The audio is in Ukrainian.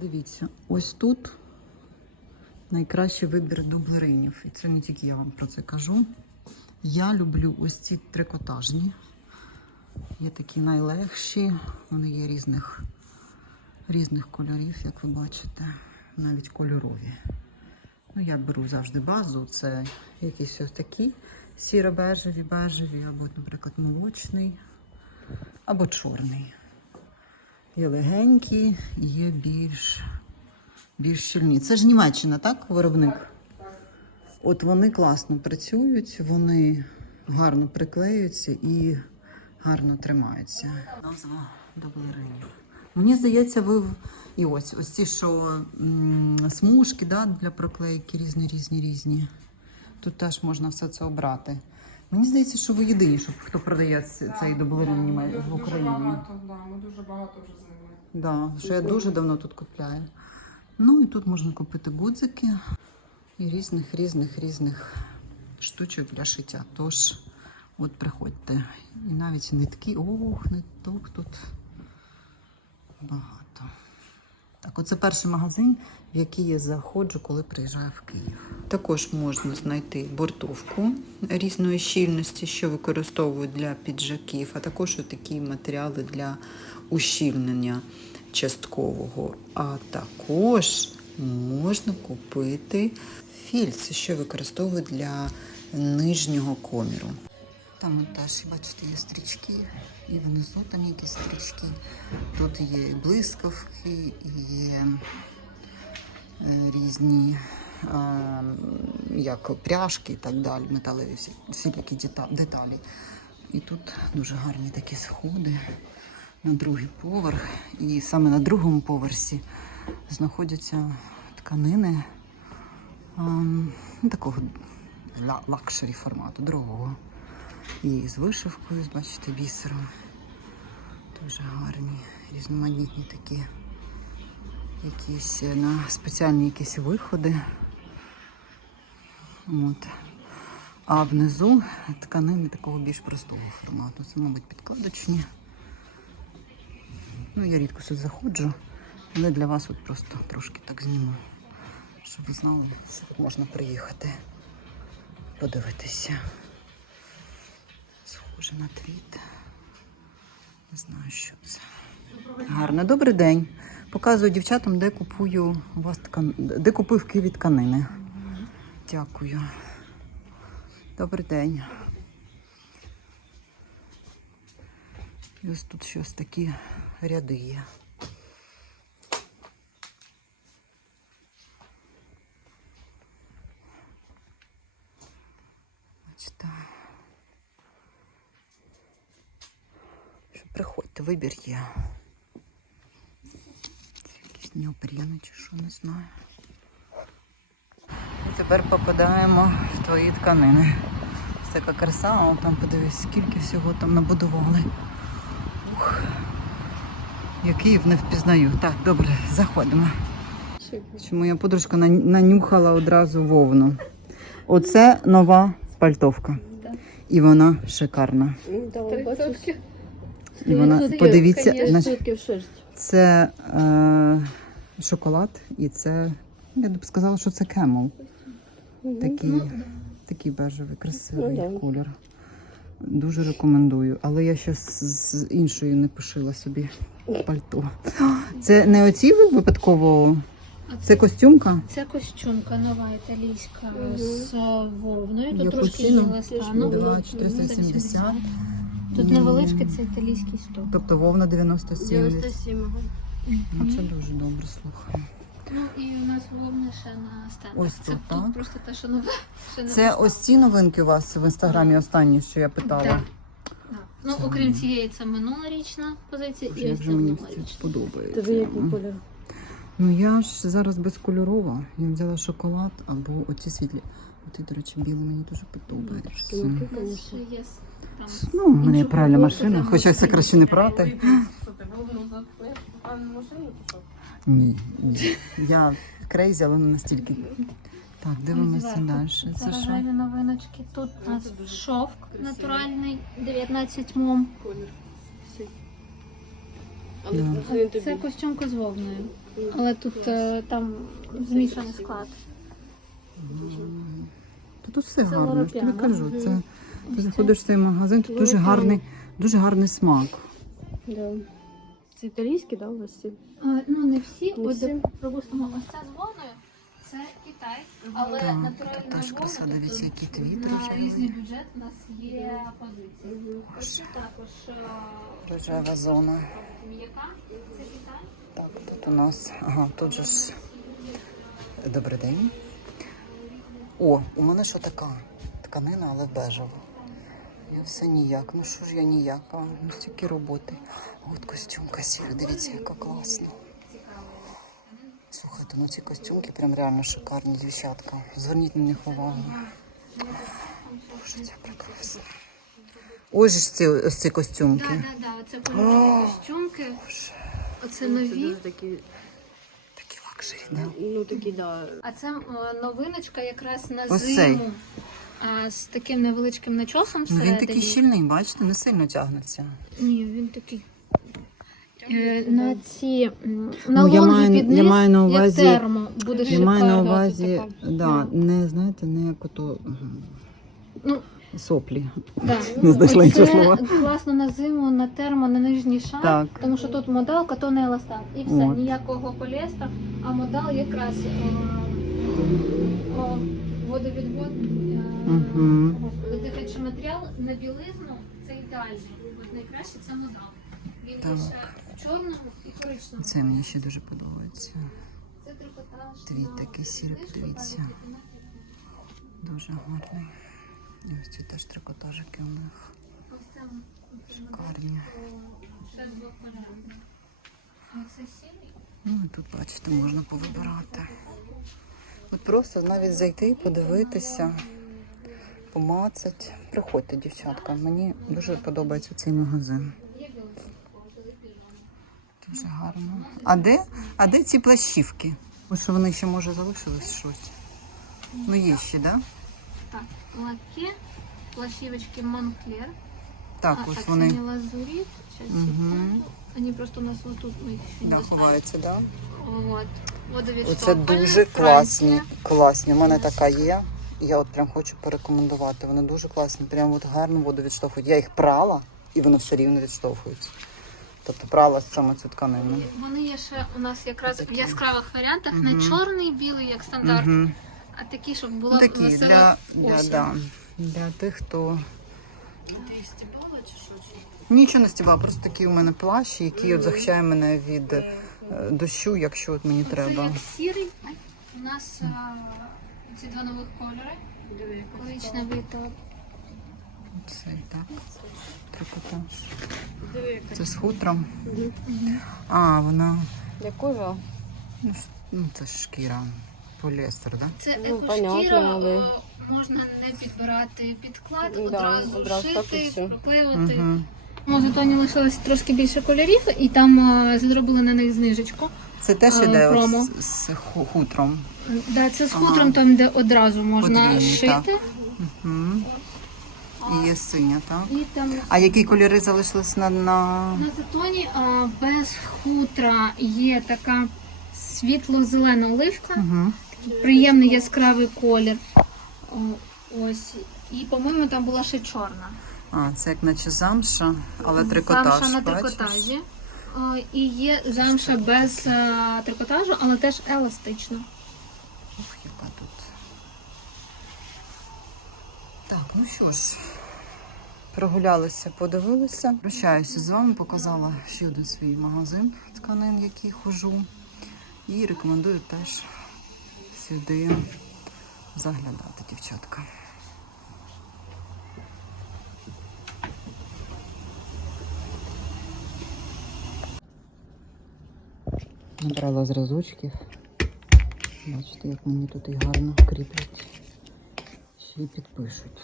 Подивіться, ось тут найкращий вибір дублеринів. І це не тільки я вам про це кажу. Я люблю ось ці трикотажні. Є такі найлегші, вони є різних, різних кольорів, як ви бачите, навіть кольорові. Ну, я беру завжди базу, це якісь ось такі сіро-бежеві, бежеві, або, наприклад, молочний, або чорний. Є легенькі, є більш, більш щільні. Це ж Німеччина, так, виробник? От вони класно працюють, вони гарно приклеюються і гарно тримаються. Назва доблеринів. Мені здається, ви і ось ось ці, що смужки да, для проклейки різні, різні, різні. Тут теж можна все це обрати. Мені здається, що ви єдині, що хто продає ц- цей доблерин в Німе- в Дуже Україні. багато, да, ми дуже багато вже з ними. Да, що я дуже давно тут купляю. Ну і тут можна купити гудзики і різних, різних, різних штучок для шиття. Тож, от приходьте. І навіть нитки, ох, ниток тут багато. Так, оце перший магазин, в який я заходжу, коли приїжджаю в Київ. Також можна знайти бортовку різної щільності, що використовують для піджаків, а також такі матеріали для ущільнення часткового. А також можна купити фільц, що використовують для нижнього коміру. Там теж, бачите, є стрічки, і внизу там якісь стрічки. Тут є і блискавки, і є е, різні е, як пряжки і так далі, металеві всі, всілякі дета- деталі. І тут дуже гарні такі сходи на другий поверх. І саме на другому поверсі знаходяться тканини ну, такого лакшері формату, дорогого. І з вишивкою, бачите, бісером. Дуже гарні, різноманітні такі якісь е, на спеціальні якісь виходи. От. А внизу тканини такого більш простого формату. Це, мабуть, підкладочні. Ну, я рідко сюди заходжу, але для вас от просто трошки так зніму, щоб ви знали, що можна приїхати, подивитися. Схоже на. Не знаю, що це. Гарно, добрий день. Показую дівчатам, де купую у вас ткан... де купив Києві тканини. Дякую. Добрий день. Ось тут щось такі ряди є. Бачите. Що приходьте, вибір є. Це якісь неопріни чи що, не знаю. І тепер попадаємо в твої тканини. Ось така краса, а там подивись, скільки всього там набудували. Ух. Я Київ не впізнаю. Так, добре, заходимо. Що моя подружка нанюхала одразу вовну. Оце нова пальтовка. І вона шикарна. І вона, подивіться, на, це е, шоколад і це, я б сказала, що це кемел. Такий, такий бежевий, красивий Ну, да. колір. Дуже рекомендую. Але я ще з, з іншої не пошила собі пальто. Це не оці випадково. Це костюмка? Це костюмка нова італійська з вовною. Тут трошки з еластану. 470. Тут невеличкий, це італійський стоп. Тобто вовна 97. 97 ага. Ну, це дуже добре, слухай. Ну і у нас вовна ще на стендах. Ось це тут, тут просто те, що нове. Ще не Це вийшло. ось ці новинки у вас в інстаграмі останні, що я питала. Так. Ну, Це окрім цієї, це минулорічна позиція Боже, і як ось же це мені це минулорічна. подобається. Тобі який колір? Ну я ж зараз безкольорова. Я взяла шоколад або оці світлі. Оти, до речі, білий мені дуже подобається. Ну, у мене є футболку машина, хоча це краще не прати. Ні, ні. Я крейзі, але не настільки. Так, дивимося далі. Це що? рожеві новиночки. Тут у нас шовк натуральний, 19 мом. Ну. Це костюмка з вовною. Але тут е, там змішаний склад. Та тут все Це гарно, я тобі кажу. Це, ти заходиш в цей магазин, тут дуже гарний, дуже гарний смак. Да. Це італійські, да, у вас ці? Е, Ну, не всі. Не От, всі? припустимо, ось ця з вовною, це Китай, але Так, натуральна теж краса, вовна, дивіться, тобто які твіти На рожеві. різний бюджет у нас є позиції. Ось це також е, Рожева зона. м'яка, це Китай. Так, тут у нас, ага, тут же ж. Добрий день. О, у мене що така? Тканина, але бежева. Я все ніяк. Ну що ж я ніяка? Ну стільки роботи. От костюмка сіра, дивіться, яка класна. Слухайте, ну ці костюмки прям реально шикарні, дівчатка. Зверніть на них увагу. Боже, це прекрасно. Ось ж ці, ось ці костюмки. Так, так, так, оце кольорові костюмки. Оце Це нові. Лакшері, да? ну такі, да. А це е, новиночка якраз на Ось цей. зиму. А, з таким невеличким начосом Ну, він такий щільний, бачите, не сильно тягнеться. Ні, він такий. Е, На ці м, на Ну, я маю- під я низ, маю на увазі- як термо. Буде Я маю на увазі, така. да, не знаєте, не як ото Ну, соплі. да. Не знайшла Оце іншого слова. класно на зиму, на термо, на нижній шар, Так. тому що тут модалка, то не еластан. І все, От. ніякого поліестера, а модал якраз е, о, водовідвод. е, Мгм. Господи, матеріал на білизну це ідеальний. От найкраще це модал. Він Так. лише в чорному і коричневому. Це мені ще дуже подобається. Це трикотаж. Твіт на такий сірий, на Дуже гарний. Ось ці теж трикотажики у них шикарні. Ну і тут, бачите, можна повибирати. От просто навіть зайти, подивитися, помацати. Приходьте, дівчатка. Мені дуже подобається цей магазин. Дуже гарно. А де? А де ці плащівки? Ось вони ще може залишилось щось. Ну є ще, да? Так, лаке, плащівочки Монклер. Так, а, ось так, вони це не лазурит. Сейчас, Мгм. секунду. Они просто у нас вот тут еще не да, достали. ховаються, да? Вот. Водовід Оце дуже Франція. класні. Класні. У мене така є. Я от прям хочу порекомендувати. Вони дуже класні, прям от гарно воду відштовхують. Я їх прала, і вони все рівно відштовхуються. Тобто прала саме цю тканину. Вони є ще у нас якраз Такі. в яскравих варіантах, Мгм. не чорний, білий, як стандарт, Угу. А такі, щоб була такі весела для, для, да, для тих, хто Ти стіпала чи що? нічого не стібала, просто такий у мене плащ, який от захищає мене від е, дощу, якщо от мені Це треба. як сірий. У нас а, ці два нових кольори. Коричневий та Цей так. Трикотаж. Це з хутром. А, вона. Для кожа. Ну, ну це ж шкіра. Поліестер, так? Да? Це Ну, екошкіра, понятно, але- о, можна не підбирати підклад, Да, одразу, одразу так і шити, все. проклеювати. Угу. Ну, зато лишилось трошки більше кольорів, і там а, зробили на них знижечку. Це теж А, іде от промо. з, з ху- хутром. Да, це з Ага. хутром, там де одразу можна Подвійний, шити. так. Угу. І є синя, так? І там А які кольори залишились на. на... на затоні а, без хутра є така світло-зелена оливка, Угу. Приємний яскравий колір. Ось. І, по-моєму, там була ще чорна. А, це як наче замша, але трикотаж. Замша на бачиш? трикотажі. І є замша без а, трикотажу, але теж еластична. Ух, яка тут. Так, ну що ж, прогулялися, подивилися. Прощаюся з вами, показала ще один свій магазин тканин, який хожу. І рекомендую теж сюди заглядати, дівчатка. Набрала зразочків. Бачите, як мені тут і гарно кріплять. Ще й підпишуть.